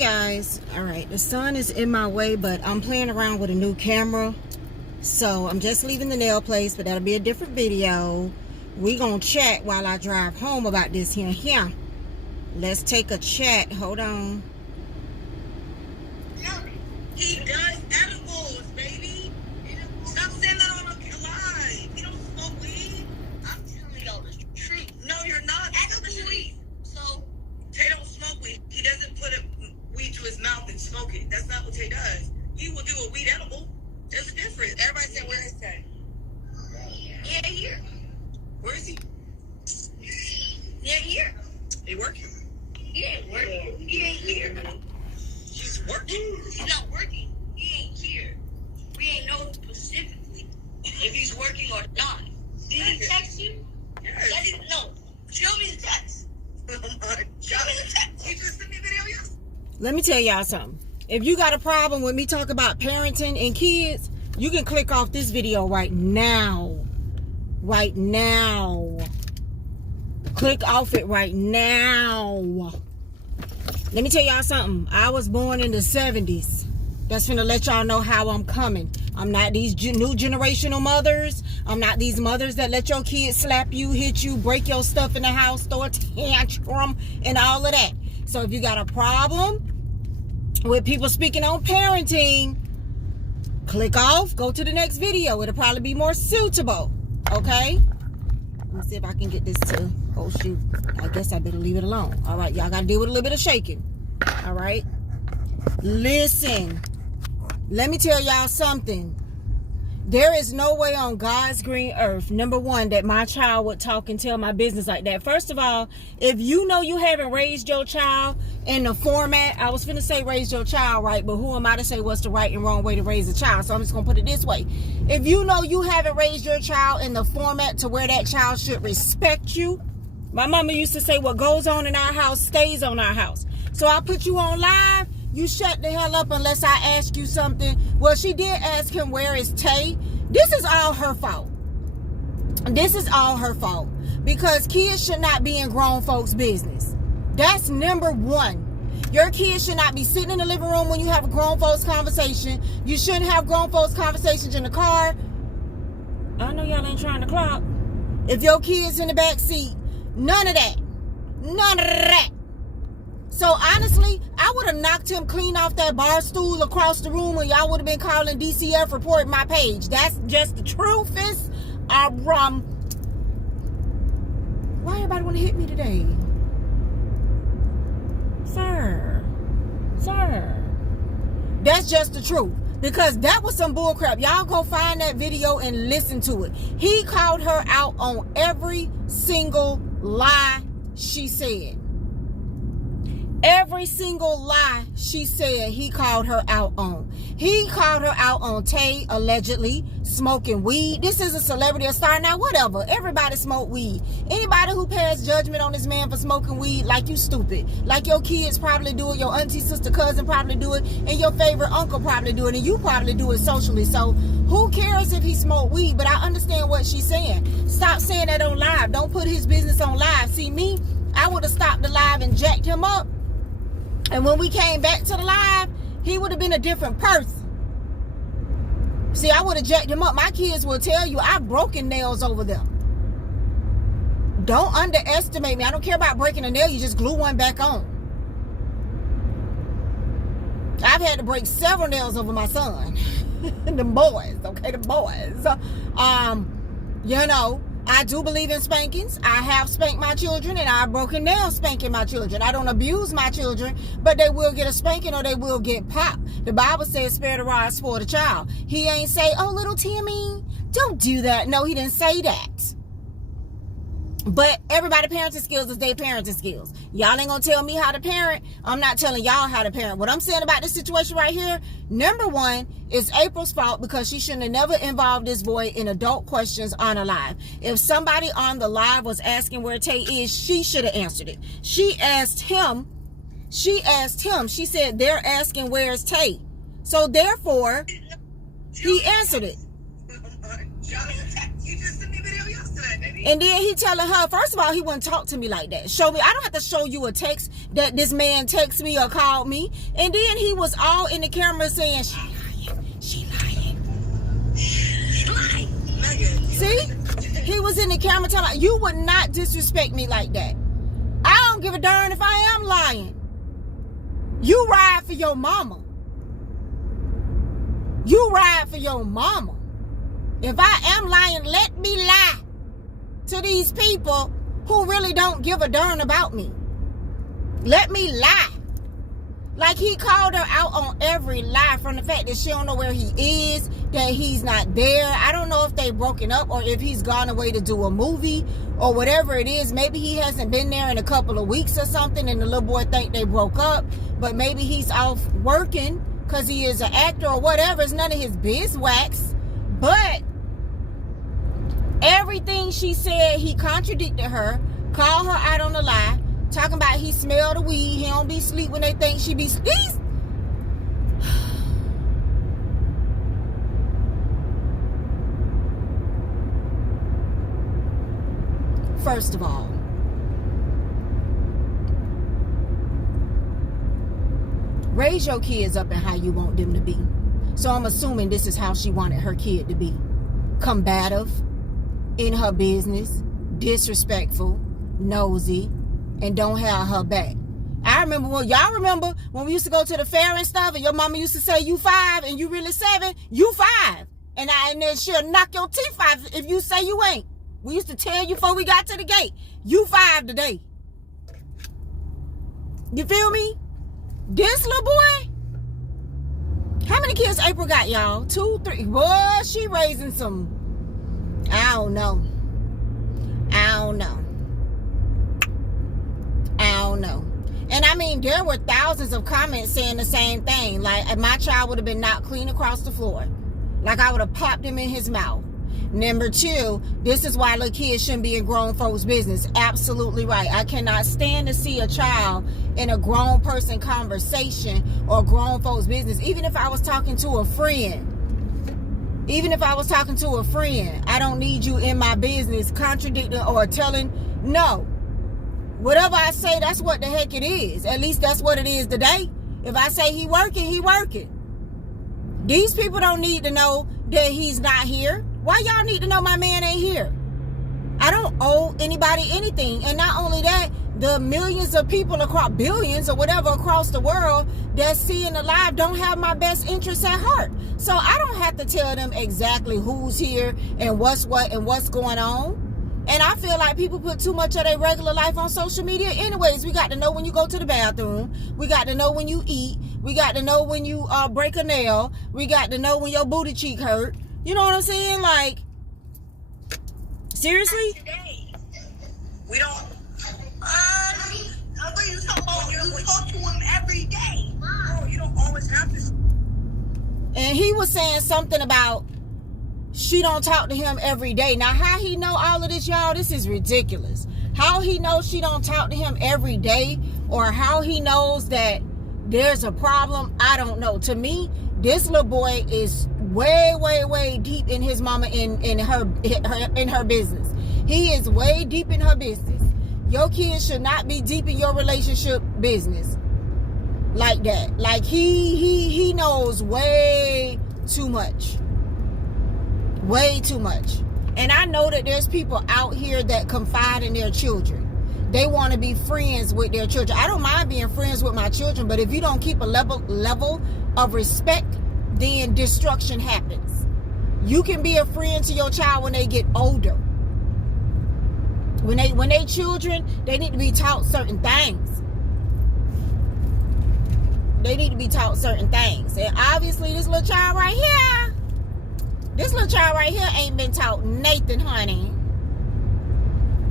guys, all right, the sun is in my way, but I'm playing around with a new camera, so I'm just leaving the nail place, but that'll be a different video. We gonna chat while I drive home about this here. Let's take a chat. Hold on. He does edibles, baby. Stop saying that on a live. He don't smoke weed. I'm telling y'all the truth. No, you're not. Edible weed. So Tay don't smoke weed. He doesn't put weed to his mouth and smoke it. That's not what Tay does. He will do a weed edible. There's a difference. Everybody said, where is Tay? Yeah, here. Where is he? Yeah, here. He working? He ain't working. He ain't here. He's working. He's not working. He ain't here. We ain't know specifically if he's working or not. Did he text you? Yes. Let him know. Show me the text. Oh my God. Show me the text. You just sent me a video yesterday. Let me tell y'all something. If you got a problem with me talking about parenting and kids, you can click off this video right now. Right now. Click off it right now. Let me tell y'all something. I was born in the 70s. That's finna let y'all know how I'm coming. I'm not these new generational mothers. I'm not these mothers that let your kids slap you, hit you, break your stuff in the house, throw a tantrum, and all of that. So if you got a problem with people speaking on parenting, click off, go to the next video. It'll probably be more suitable. Okay? Let me see if I can get this to, oh shoot, I guess I better leave it alone. All right, y'all got to deal with a little bit of shaking. All right? Listen, let me tell y'all something. There is no way on God's green earth, number one, that my child would talk and tell my business like that. First of all, if you know you haven't raised your child in the format, I was finna say raise your child right, but who am I to say what's the right and wrong way to raise a child? So I'm just gonna put it this way. If you know you haven't raised your child in the format to where that child should respect you, my mama used to say what goes on in our house stays on our house. So I put you on live, you shut the hell up unless I ask you something. Well, she did ask him, where is Tay? This is all her fault. This is all her fault. Because kids should not be in grown folks' business. That's number one. Your kids should not be sitting in the living room when you have a grown folks conversation. You shouldn't have grown folks conversations in the car. I know y'all ain't trying to clock. If your kid's in the back seat, none of that. None of that. So honestly, I would have knocked him clean off that bar stool across the room and y'all would have been calling DCF reporting my page. That's just the truthest. Why everybody want to hit me today? Sir. That's just the truth. Because that was some bullcrap. Y'all go find that video and listen to it. He called her out on every single lie she said. Every single lie she said, he called her out on. He called her out on Tay allegedly smoking weed. This is a celebrity, a star. Now, whatever. Everybody smoke weed. Anybody who passed judgment on this man for smoking weed, like you stupid. Like your kids probably do it, your auntie, sister, cousin probably do it, and your favorite uncle probably do it, and you probably do it socially. So who cares if he smoked weed? But I understand what she's saying. Stop saying that on live. Don't put his business on live. See, me, I would have stopped the live and jacked him up. And when we came back to the live, he would have been a different person. See, I would have jacked him up. My kids will tell you I've broken nails over them. Don't underestimate me. I don't care about breaking a nail. You just glue one back on. I've had to break several nails over my son. The boys, okay, the boys. You know, I do believe in spankings. I have spanked my children and I've broken nails spanking my children. I don't abuse my children, but they will get a spanking or they will get popped. The Bible says spare the rod, spoil the child. He ain't say, oh, little Timmy, don't do that. No, he didn't say that. But everybody parenting skills is their parenting skills. Y'all ain't gonna tell me how to parent. I'm not telling y'all how to parent. What I'm saying about this situation right here, number one, is April's fault because she shouldn't have never involved this boy in adult questions on a live. If somebody on the live was asking where Tay is, she should have answered it. She asked him. She said, they're asking where's Tay. So therefore, he answered it. And then he telling her, first of all, he wouldn't talk to me like that. Show me. I don't have to show you a text. that this man texted me or called me. And then he was all in the camera saying, she lying. See? He was in the camera telling, you would not disrespect me like that. I don't give a darn if I am lying. You ride for your mama. You ride for your mama. If I am lying, let me lie to these people who really don't give a darn about me. Let me lie. Like, he called her out on every lie, from the fact that she don't know where he is, that he's not there. I don't know if they broken up or if he's gone away to do a movie or whatever it is. Maybe he hasn't been there in a couple of weeks or something and the little boy think they broke up. But maybe he's off working because he is an actor or whatever. It's none of his beeswax. But everything she said, he contradicted her, called her out on the lie, talking about he smelled the weed, he don't be sleep when they think she be sleep. First of all, raise your kids up and how you want them to be. So I'm assuming this is how she wanted her kid to be. Combative, in her business, disrespectful, nosy, and don't have her back. I remember y'all remember when we used to go to the fair and stuff, and your mama used to say, you 5 and you really 7, you 5. And then she'll knock your teeth out if you say you ain't. We used to tell you before we got to the gate, you 5 today. You feel me? This little boy, how many kids April got, y'all? 2, 3. Boy, she raising some, I don't know. And I mean, there were thousands of comments saying the same thing. Like, my child would have been knocked clean across the floor. Like, I would have popped him in his mouth. Number 2, this is why little kids shouldn't be in grown folks' business. Absolutely right. I cannot stand to see a child in a grown person conversation or grown folks' business. Even if I was talking to a friend. I don't need you in my business contradicting or telling. No. Whatever I say, that's what the heck it is. At least that's what it is today. If I say he working, he working. These people don't need to know that he's not here. Why y'all need to know my man ain't here? I don't owe anybody anything. And not only that, the millions of people across, billions or whatever across the world that's seeing the live don't have my best interests at heart. So I don't have to tell them exactly who's here and what's what and what's going on. And I feel like people put too much of their regular life on social media anyways. We got to know when you go to the bathroom. We got to know when you eat. We got to know when you break a nail. We got to know when your booty cheek hurt. You know what I'm saying? Like, seriously? Today, we don't. I thought you talk to him every day. Bro, you don't always have to. And he was saying something about she don't talk to him every day. Now, how he know all of this, y'all? This is ridiculous. How he knows she don't talk to him every day, or how he knows that there's a problem, I don't know. To me, this little boy is way deep in his mama in her business. He is way deep in her business. Your kids should not be deep in your relationship business like that. Like, he knows way too much. Way too much. And I know that there's people out here that confide in their children. They want to be friends with their children. I don't mind being friends with my children, but if you don't keep a level of respect, then destruction happens. You can be a friend to your child when they get older. When they children, they need to be taught certain things. And obviously this little child right here ain't been taught Nathan, honey.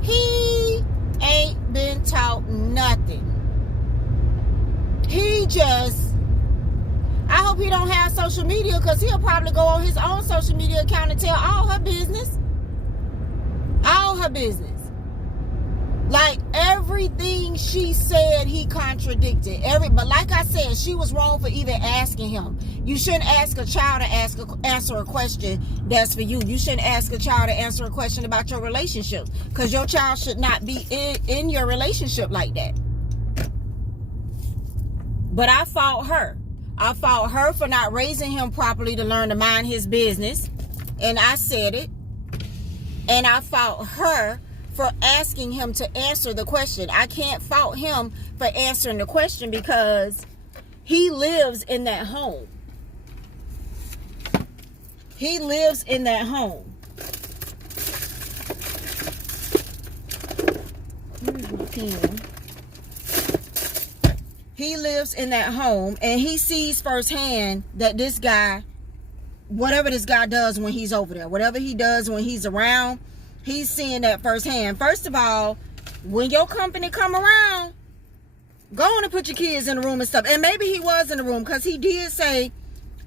He ain't been taught nothing. He just, I hope he don't have social media, because he'll probably go on his own social media account and tell all her business. Like, everything she said, he contradicted. But like I said, she was wrong for even asking him. You shouldn't ask a child to answer a question that's for you. You shouldn't ask a child to answer a question about your relationship, because your child should not be in your relationship like that. But I fought her. I fought her for not raising him properly to learn to mind his business. And I said it. And I fought her for asking him to answer the question. I can't fault him for answering the question because he lives in that home. He lives in that home. Where's my pen? He lives in that home, and he sees firsthand that this guy, whatever this guy does when he's over there, whatever he does when he's around, he's seeing that firsthand. First of all, when your company come around, go on and put your kids in the room and stuff. And maybe he was in the room, because he did say,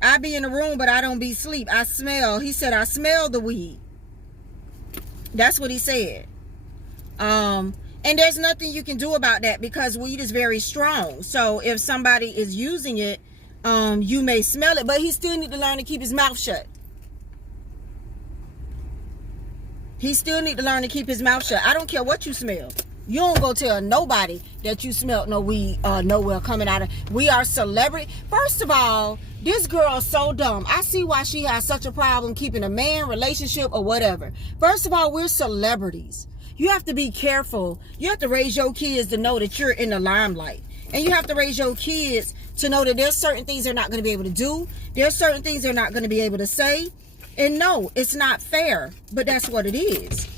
I be in the room, but I don't be asleep. I smell. He said, I smell the weed. That's what he said. And there's nothing you can do about that, because weed is very strong. So if somebody is using it, you may smell it, but he still need to learn to keep his mouth shut. He still need to learn to keep his mouth shut. I don't care what you smell. You don't go tell nobody that you smelled no weed nowhere coming out of. We are celebrity. First of all, this girl is so dumb. I see why she has such a problem keeping a man, relationship, or whatever. First of all, we're celebrities. You have to be careful. You have to raise your kids to know that you're in the limelight. And you have to raise your kids to know that there's certain things they're not going to be able to do. There's certain things they're not going to be able to say. And no, it's not fair, but that's what it is.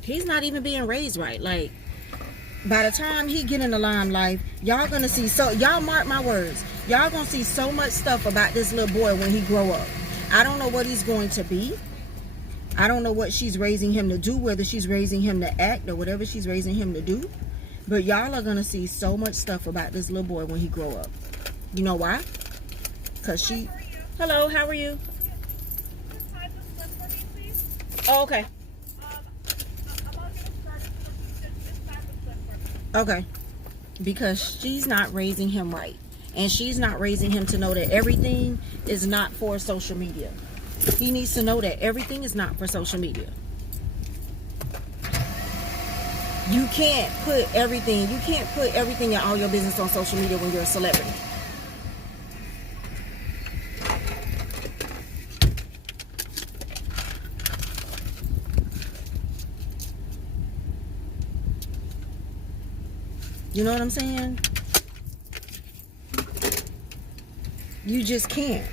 He's not even being raised right. Like, by the time he get in the limelight, y'all gonna see, so y'all mark my words, y'all gonna see so much stuff about this little boy when he grow up. I don't know what he's going to be. I don't know what she's raising him to do, whether she's raising him to act or whatever she's raising him to do. But y'all are gonna see so much stuff about this little boy when he grow up. You know why? Because she... Hello, how are you? Oh, okay. Okay, because she's not raising him right, and she's not raising him to know that everything is not for social media. He needs to know that everything is not for social media. You can't put everything and all your business on social media when you're a celebrity. You know what I'm saying? You just can't.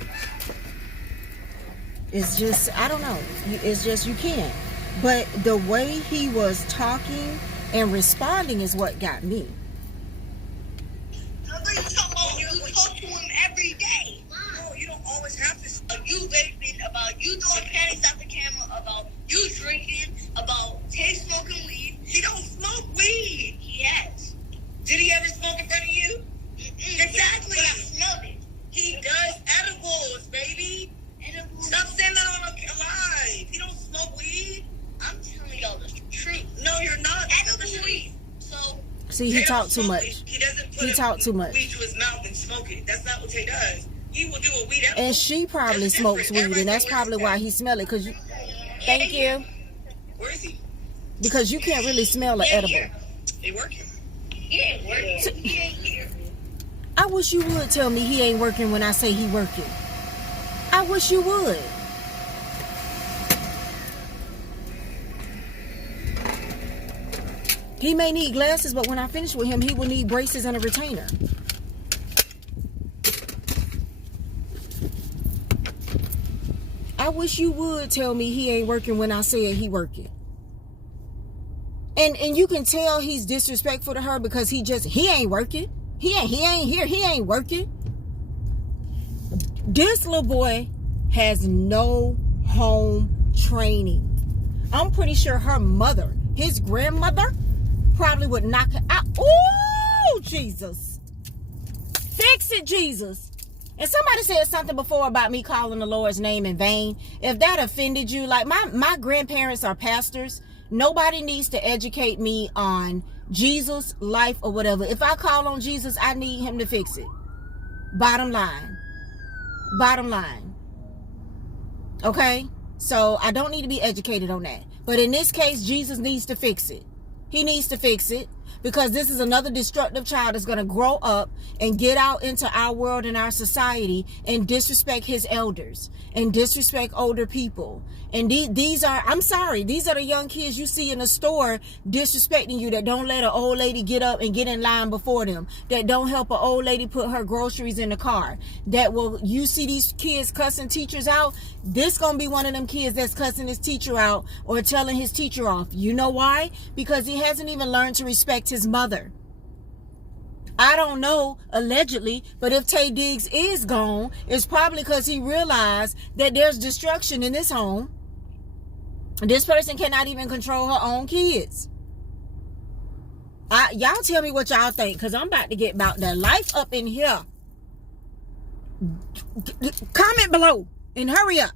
It's just, I don't know. It's just, you can't. But the way he was talking and responding is what got me. You talk to him every day. No, you don't always have to. You raving about you throwing panties out the camera, about you drinking, about Tay smoking weed. He don't smoke weed. Yes. Did he ever smoke in front of you? Exactly. I smelled it. He does edibles, baby. Edibles. Stop saying that on live. He don't smoke weed. I'm telling y'all the truth. No, you're not. Edible weed. So. See, he talked too much. He doesn't put he talked too much. Weed to his mouth and smoke it. That's not what Tay does. He will do a weed edible. And she probably smokes weed, and that's probably why he smell it. Cause you. Thank you. Where is he? Because you can't really smell an edible. He working. He ain't working. So, he ain't here. I wish you would tell me he ain't working when I say he working. I wish you would. He may need glasses, but when I finish with him, he will need braces and a retainer. I wish you would tell me he ain't working when I said he working. And you can tell he's disrespectful to her because he ain't working. He ain't here. He ain't working. This little boy has no home training. I'm pretty sure her mother, his grandmother, probably would knock her out. Oh, Jesus. Fix it, Jesus. And somebody said something before about me calling the Lord's name in vain. If that offended you, like my grandparents are pastors. Nobody needs to educate me on Jesus, life, or whatever. If I call on Jesus, I need him to fix it. Bottom line. Bottom line. Okay? So I don't need to be educated on that. But in this case, Jesus needs to fix it. He needs to fix it, because this is another destructive child that's going to grow up and get out into our world and our society and disrespect his elders and disrespect older people. And these are, I'm sorry, these are the young kids you see in the store disrespecting you, that don't let an old lady get up and get in line before them, that don't help an old lady put her groceries in the car, that will, you see these kids cussing teachers out. This gonna be one of them kids that's cussing his teacher out or telling his teacher off. You know why? Because he hasn't even learned to respect his mother. I don't know, allegedly, but if Tay Diggs is gone, it's probably because he realized that there's destruction in this home. This person cannot even control her own kids. Y'all tell me what y'all think, because I'm about to get about the life up in here. Comment below and hurry up.